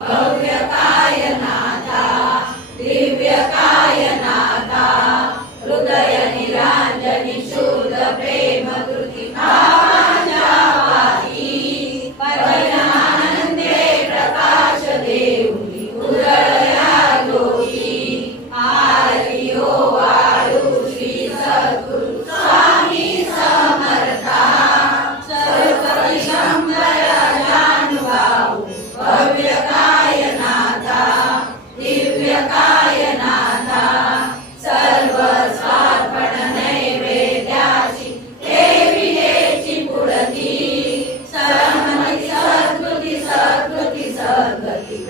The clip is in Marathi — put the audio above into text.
भव्य कायनाथा दिव्य कायनाथा हृदय निरांजनी शुद्ध प्रेम कृती भावांच्या वाही परमानंदे प्रकाश देऊनी उदया ज्योती आरती हो वाळू श्री सद्गुरु स्वामी समर्था सर्व दिगंबर जानुभाऊ भव्य कायनाथा दिव्य कायनाथा सर्व स्वार्पण नैवेद्याची देवीची पुढती सहमती सद्गती सद्गती सद्गती